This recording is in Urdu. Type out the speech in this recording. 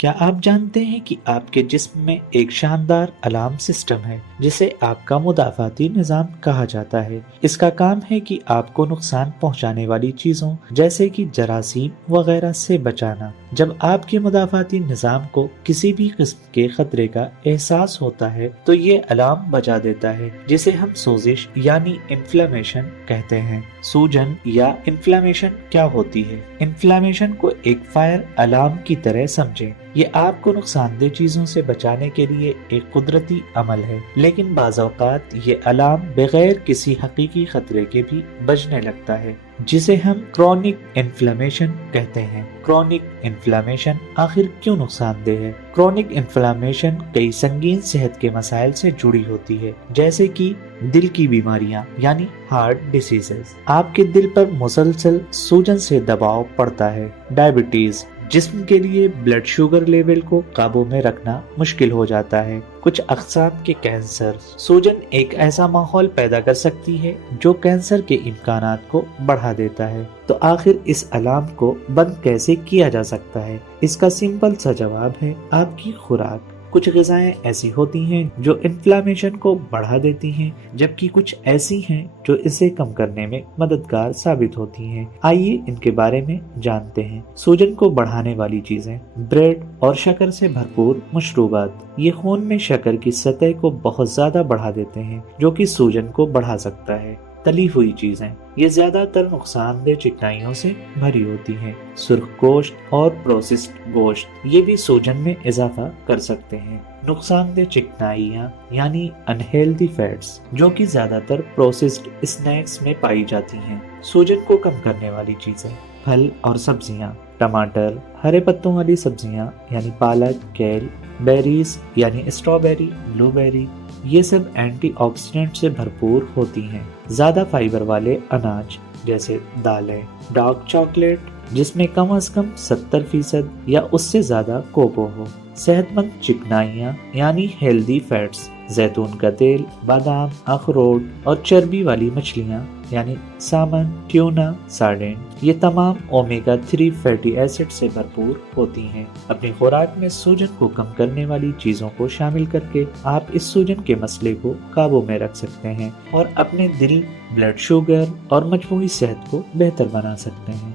کیا آپ جانتے ہیں کہ آپ کے جسم میں ایک شاندار الارم سسٹم ہے جسے آپ کا مدافعتی نظام کہا جاتا ہے؟ اس کا کام ہے کہ آپ کو نقصان پہنچانے والی چیزوں جیسے کہ جراثیم وغیرہ سے بچانا۔ جب آپ کے مدافعتی نظام کو کسی بھی قسم کے خطرے کا احساس ہوتا ہے تو یہ الارم بجا دیتا ہے، جسے ہم سوزش یعنی انفلیمیشن کہتے ہیں۔ سوجن یا انفلیمیشن کیا ہوتی ہے؟ انفلیمیشن کو ایک فائر الارم کی طرح سمجھیں۔ یہ آپ کو نقصان دہ چیزوں سے بچانے کے لیے ایک قدرتی عمل ہے، لیکن بعض اوقات یہ الارم بغیر کسی حقیقی خطرے کے بھی بجنے لگتا ہے، جسے ہم کرونک انفلیمیشن کہتے ہیں۔ کرونک انفلیمیشن آخر کیوں نقصان دہ ہے؟ کرونک انفلیمیشن کئی سنگین صحت کے مسائل سے جڑی ہوتی ہے، جیسے کہ دل کی بیماریاں یعنی ہارٹ ڈیسیزز۔ آپ کے دل پر مسلسل سوجن سے دباؤ پڑتا ہے۔ ڈائبٹیز، جسم کے لیے بلڈ شوگر لیول کو قابو میں رکھنا مشکل ہو جاتا ہے۔ کچھ اقسام کے کینسر۔ سوجن ایک ایسا ماحول پیدا کر سکتی ہے جو کینسر کے امکانات کو بڑھا دیتا ہے۔ تو آخر اس الارم کو بند کیسے کیا جا سکتا ہے؟ اس کا سمپل سا جواب ہے آپ کی خوراک۔ کچھ غذائیں ایسی ہوتی ہیں جو انفلامیشن کو بڑھا دیتی ہیں، جبکہ کچھ ایسی ہیں جو اسے کم کرنے میں مددگار ثابت ہوتی ہیں۔ آئیے ان کے بارے میں جانتے ہیں۔ سوجن کو بڑھانے والی چیزیں: بریڈ اور شکر سے بھرپور مشروبات۔ یہ خون میں شکر کی سطح کو بہت زیادہ بڑھا دیتے ہیں، جو کہ سوجن کو بڑھا سکتا ہے۔ تلی ہوئی چیزیں، یہ زیادہ تر نقصان دہ چکنائیوں سے بھری ہوتی ہیں۔ سرخ گوشت اور پروسیسڈ گوشت، یہ بھی سوجن میں اضافہ کر سکتے ہیں۔ نقصان دہ چکنائیاں یعنی انہیلدی فیٹس، جو کہ زیادہ تر پروسیسڈ اسنیکس میں پائی جاتی ہیں۔ سوجن کو کم کرنے والی چیزیں: پھل اور سبزیاں، ٹماٹر، ہرے پتوں والی سبزیاں یعنی پالک، کیل، بیریز یعنی اسٹرابیری، بلو بیری، یہ سب اینٹی آکسیڈنٹ سے بھرپور ہوتی ہیں۔ زیادہ فائبر والے اناج جیسے دالیں، ڈارک چاکلیٹ جس میں کم از کم 70% یا اس سے زیادہ کوکو ہو، صحت مند چکنائیاں یعنی ہیلدی فیٹس، زیتون کا تیل، بادام، اخروٹ اور چربی والی مچھلیاں یعنی سامن، ٹیونا، سارڈین، یہ تمام اومیگا 3 فیٹی ایسڈ سے بھرپور ہوتی ہیں۔ اپنی خوراک میں سوجن کو کم کرنے والی چیزوں کو شامل کر کے آپ اس سوجن کے مسئلے کو قابو میں رکھ سکتے ہیں اور اپنے دل، بلڈ شوگر اور مجموعی صحت کو بہتر بنا سکتے ہیں۔